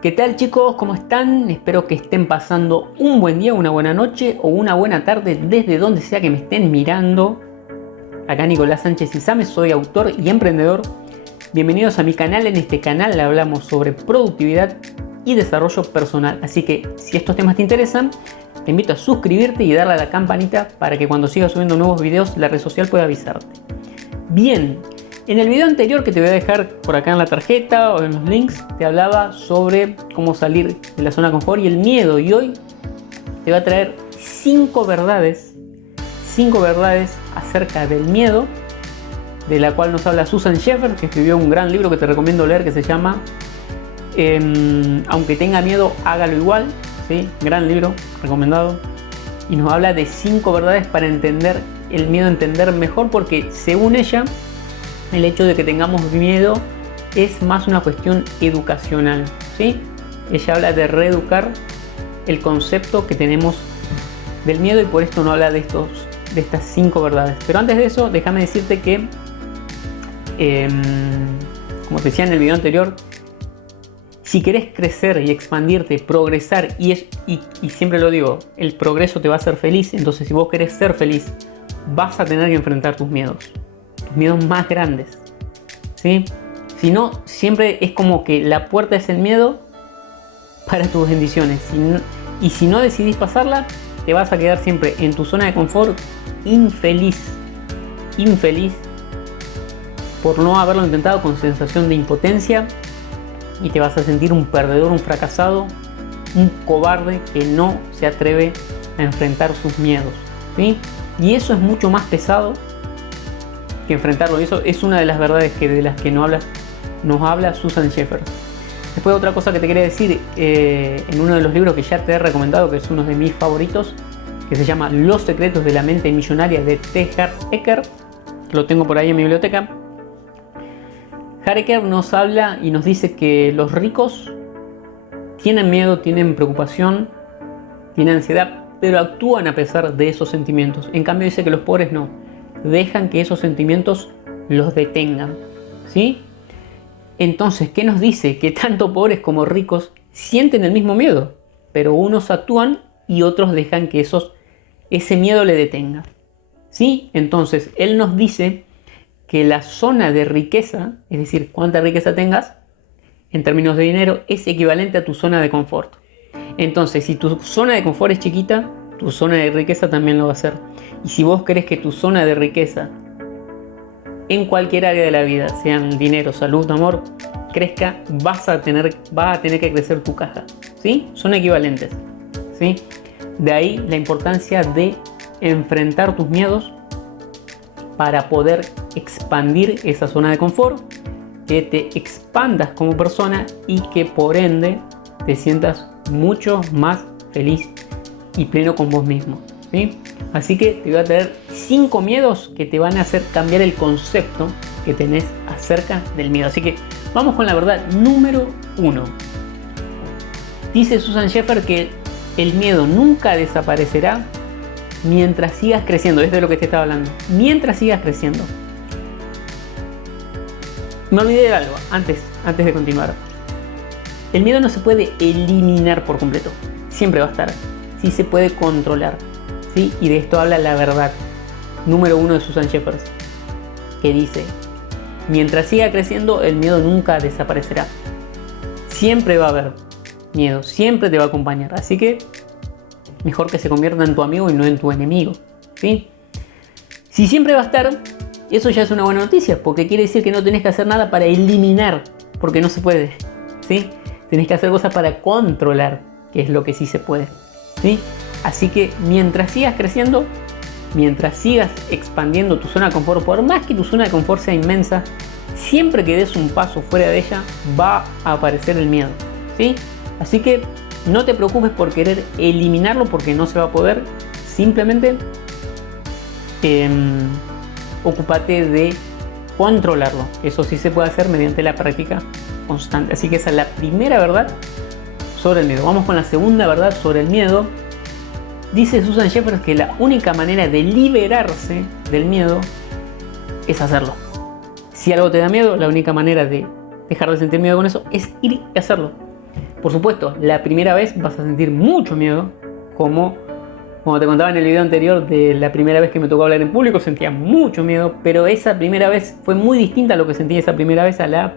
¿Qué tal, chicos? ¿Cómo están? Espero que estén pasando un buen día, una buena noche o una buena tarde desde donde sea que me estén mirando. Acá Nicolás Sánchez Izame, soy autor y emprendedor. Bienvenidos a mi canal. En este canal hablamos sobre productividad y desarrollo personal. Así que si estos temas te interesan, te invito a suscribirte y darle a la campanita para que cuando siga subiendo nuevos videos la red social pueda avisarte. Bien. En el video anterior, que te voy a dejar por acá en la tarjeta o en los links, te hablaba sobre cómo salir de la zona de confort y el miedo. Y hoy te voy a traer 5 verdades acerca del miedo, de la cual nos habla Susan Sheffer, que escribió un gran libro que te recomiendo leer, que se llama Aunque tenga miedo, hágalo igual. ¿Sí? Gran libro, recomendado. Y nos habla de 5 verdades para entender el miedo, entender mejor, porque según ella, el hecho de que tengamos miedo es más una cuestión educacional, ¿sí? Ella habla de reeducar el concepto que tenemos del miedo y por esto no habla de estas 5 verdades. Pero antes de eso, déjame decirte que, como te decía en el video anterior, si querés crecer y expandirte, progresar, y siempre lo digo, el progreso te va a hacer feliz. Entonces, si vos querés ser feliz, vas a tener que enfrentar tus miedos más grandes, ¿sí? Si no, siempre es como que la puerta es el miedo para tus bendiciones. Y si no decidís pasarla, te vas a quedar siempre en tu zona de confort, infeliz por no haberlo intentado, con sensación de impotencia, y te vas a sentir un perdedor, un fracasado, un cobarde que no se atreve a enfrentar sus miedos, ¿sí? Y eso es mucho más pesado que enfrentarlo. Y eso es una de las verdades de las que nos habla Susan Sheffer. Después, otra cosa que te quería decir, en uno de los libros que ya te he recomendado, que es uno de mis favoritos, que se llama Los secretos de la mente millonaria, de T. Harv Eker, lo tengo por ahí en mi biblioteca. Harv Eker nos habla y nos dice que los ricos tienen miedo, tienen preocupación, tienen ansiedad, pero actúan a pesar de esos sentimientos. En cambio, dice que los pobres no, dejan que esos sentimientos los detengan, ¿sí? Entonces, ¿qué nos dice? Que tanto pobres como ricos sienten el mismo miedo, pero unos actúan y otros dejan que ese miedo le detenga, ¿sí? Entonces, él nos dice que la zona de riqueza, es decir, cuánta riqueza tengas en términos de dinero, es equivalente a tu zona de confort. Entonces, si tu zona de confort es chiquita, tu zona de riqueza también lo va a ser. Y si vos querés que tu zona de riqueza en cualquier área de la vida, sean dinero, salud, amor, crezca, va a tener que crecer tu caja, ¿sí? Son equivalentes, ¿sí? De ahí la importancia de enfrentar tus miedos para poder expandir esa zona de confort, que te expandas como persona y que por ende te sientas mucho más feliz y pleno con vos mismo, ¿sí? Así que te voy a traer 5 miedos que te van a hacer cambiar el concepto que tenés acerca del miedo. Así que vamos con la verdad número 1. Dice Susan Sheffer que el miedo nunca desaparecerá mientras sigas creciendo. Esto es de lo que te estaba hablando. Mientras sigas creciendo. Me olvidé de algo antes de continuar. El miedo no se puede eliminar por completo. Siempre va a estar. Sí se puede controlar, ¿sí? Y de esto habla la verdad número 1 de Susan Sheffer, que dice: mientras siga creciendo, el miedo nunca desaparecerá. Siempre va a haber miedo, siempre te va a acompañar. Así que mejor que se convierta en tu amigo y no en tu enemigo, ¿sí? Si siempre va a estar, eso ya es una buena noticia, porque quiere decir que no tenés que hacer nada para eliminar, porque no se puede, ¿sí? Tenés que hacer cosas para controlar, que es lo que sí se puede, ¿sí? Así que mientras sigas creciendo, mientras sigas expandiendo tu zona de confort, por más que tu zona de confort sea inmensa, siempre que des un paso fuera de ella va a aparecer el miedo, ¿sí? Así que no te preocupes por querer eliminarlo, porque no se va a poder. Simplemente ocúpate de controlarlo. Eso sí se puede hacer mediante la práctica constante. Así que esa es la primera verdad sobre el miedo. Vamos con la segunda verdad sobre el miedo. Dice Susan Sheffer que la única manera de liberarse del miedo es hacerlo. Si algo te da miedo, la única manera de dejar de sentir miedo con eso es ir y hacerlo. Por supuesto, la primera vez vas a sentir mucho miedo, como te contaba en el video anterior de la primera vez que me tocó hablar en público, sentía mucho miedo, pero esa primera vez fue muy distinta a lo que sentí esa primera vez a la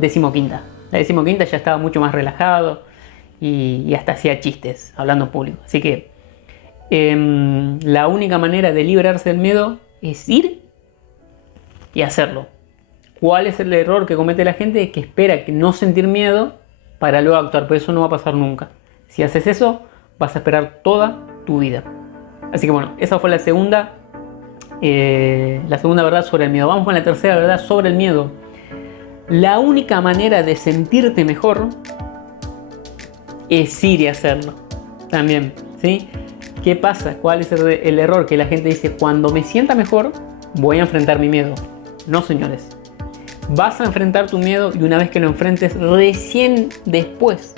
15ª. La 15ª ya estaba mucho más relajado y hasta hacía chistes hablando en público. Así que la única manera de librarse del miedo es ir y hacerlo. ¿Cuál es el error que comete la gente? Que espera que no sentir miedo para luego actuar, pero eso no va a pasar nunca. Si haces eso, vas a esperar toda tu vida. Así que bueno, esa fue la segunda verdad sobre el miedo. Vamos con la tercera verdad sobre el miedo. La única manera de sentirte mejor es ir y hacerlo. También, ¿sí? ¿Qué pasa? ¿Cuál es el error? Que la gente dice, cuando me sienta mejor, voy a enfrentar mi miedo. No, señores. Vas a enfrentar tu miedo y una vez que lo enfrentes, recién después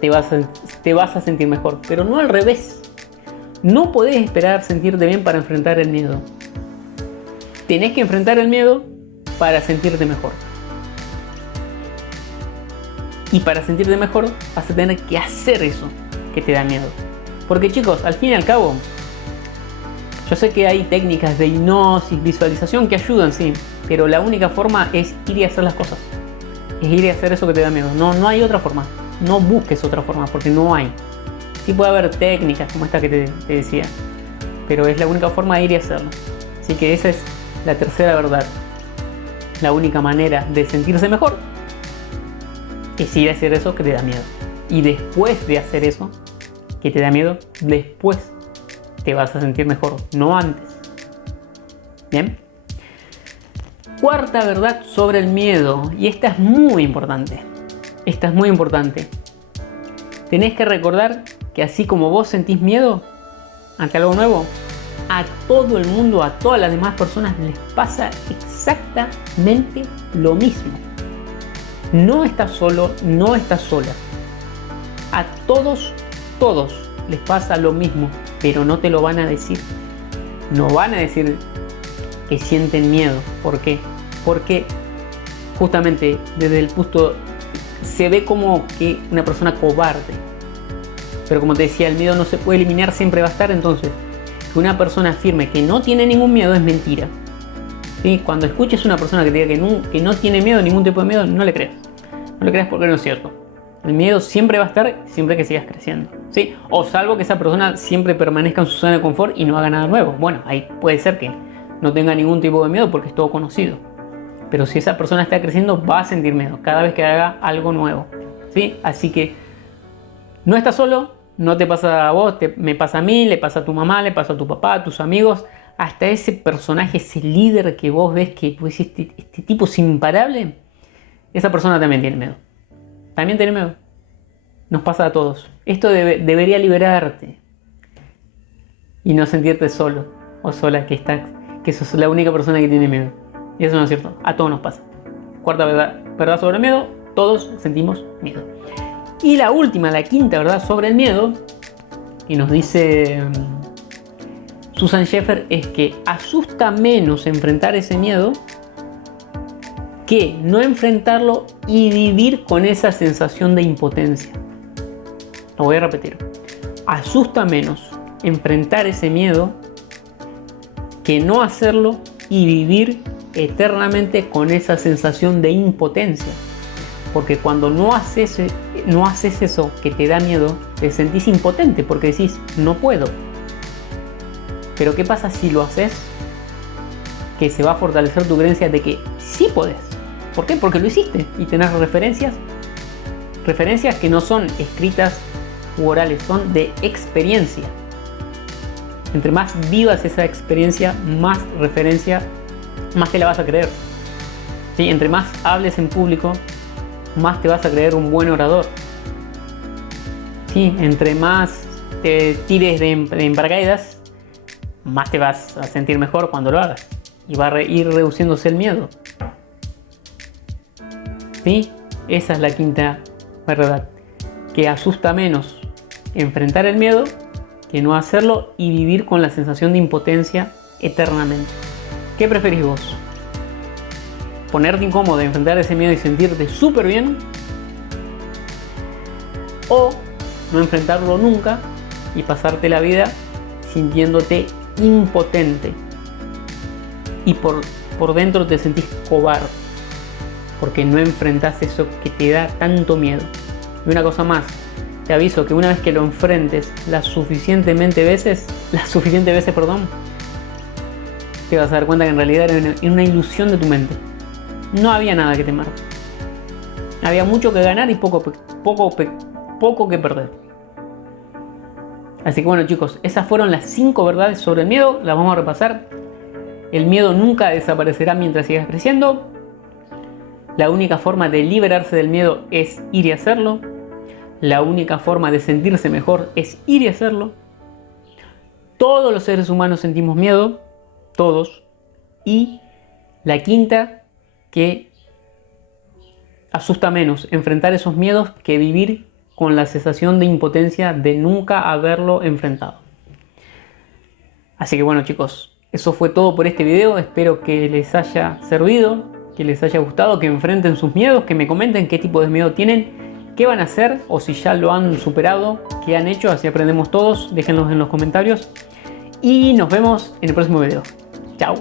te vas a sentir mejor. Pero no al revés. No podés esperar sentirte bien para enfrentar el miedo. Tenés que enfrentar el miedo para sentirte mejor. Y para sentirte mejor vas a tener que hacer eso que te da miedo. Porque chicos, al fin y al cabo, yo sé que hay técnicas de hipnosis, visualización que ayudan, sí. Pero la única forma es ir y hacer las cosas. Es ir y hacer eso que te da miedo. No hay otra forma. No busques otra forma porque no hay. Sí puede haber técnicas como esta que te decía, pero es la única forma de ir y hacerlo. Así que esa es la tercera verdad. La única manera de sentirse mejor es ir a hacer eso que te da miedo. Y después de hacer eso que te da miedo, después te vas a sentir mejor, no antes. ¿Bien? Cuarta verdad sobre el miedo, y esta es muy importante. Esta es muy importante. Tenés que recordar que así como vos sentís miedo ante algo nuevo, a todo el mundo, a todas las demás personas les pasa exactamente lo mismo. No estás solo, no estás sola. A todos les pasa lo mismo, pero no te lo van a decir. No van a decir que sienten miedo. ¿Por qué? Porque justamente desde el punto se ve como que una persona cobarde. Pero como te decía, el miedo no se puede eliminar, siempre va a estar. Entonces, que una persona afirme que no tiene ningún miedo es mentira. ¿Sí? Cuando escuches a una persona que te diga que no tiene miedo, ningún tipo de miedo, no le creas. No le creas porque no es cierto. El miedo siempre va a estar, siempre que sigas creciendo. ¿Sí? O salvo que esa persona siempre permanezca en su zona de confort y no haga nada nuevo. Bueno, ahí puede ser que no tenga ningún tipo de miedo porque es todo conocido. Pero si esa persona está creciendo, va a sentir miedo cada vez que haga algo nuevo. ¿Sí? Así que no estás solo. No te pasa a vos, me pasa a mí, le pasa a tu mamá, le pasa a tu papá, a tus amigos. Hasta ese personaje, ese líder que vos ves que pues, este tipo es imparable, esa persona también tiene miedo. También tiene miedo. Nos pasa a todos. Esto debería liberarte. Y no sentirte solo o sola, que sos la única persona que tiene miedo. Y eso no es cierto. A todos nos pasa. Cuarta verdad sobre el miedo. Todos sentimos miedo. Y la última, la quinta verdad sobre el miedo, que nos dice Susan Sheffer, es que asusta menos enfrentar ese miedo que no enfrentarlo y vivir con esa sensación de impotencia. Lo voy a repetir. Asusta menos enfrentar ese miedo que no hacerlo y vivir eternamente con esa sensación de impotencia. Porque cuando no haces eso que te da miedo, te sentís impotente porque decís, no puedo. Pero ¿qué pasa si lo haces? Que se va a fortalecer tu creencia de que sí podés. ¿Por qué? Porque lo hiciste y tenés referencias que no son escritas u orales, son de experiencia. Entre más vivas esa experiencia, más referencia, más te la vas a creer. ¿Sí? Entre más hables en público, más te vas a creer un buen orador. ¿Sí? Entre más te tires de paracaídas, más te vas a sentir mejor cuando lo hagas. Y va a ir reduciéndose el miedo. ¿Sí? Esa es la quinta verdad. Que asusta menos enfrentar el miedo que no hacerlo y vivir con la sensación de impotencia eternamente. ¿Qué preferís vos? ¿Ponerte incómodo, enfrentar ese miedo y sentirte súper bien? o no enfrentarlo nunca y pasarte la vida sintiéndote impotente y por dentro te sentís cobarde porque no enfrentás eso que te da tanto miedo. Y una cosa más, te aviso que una vez que lo enfrentes las suficientes veces, te vas a dar cuenta que en realidad era una ilusión de tu mente. No había nada que temer. Había mucho que ganar y poco que perder. Así que bueno, chicos, esas fueron las 5 verdades sobre el miedo. Las vamos a repasar. El miedo nunca desaparecerá mientras sigas creciendo. La única forma de liberarse del miedo es ir y hacerlo. La única forma de sentirse mejor es ir y hacerlo. Todos los seres humanos sentimos miedo. Todos. Y la quinta, que asusta menos enfrentar esos miedos que vivir con la sensación de impotencia de nunca haberlo enfrentado. Así que bueno, chicos, eso fue todo por este video. Espero que les haya servido, que les haya gustado, que enfrenten sus miedos, que me comenten qué tipo de miedo tienen, qué van a hacer o si ya lo han superado, qué han hecho, así aprendemos todos. Déjenlos en los comentarios y nos vemos en el próximo video. Chao.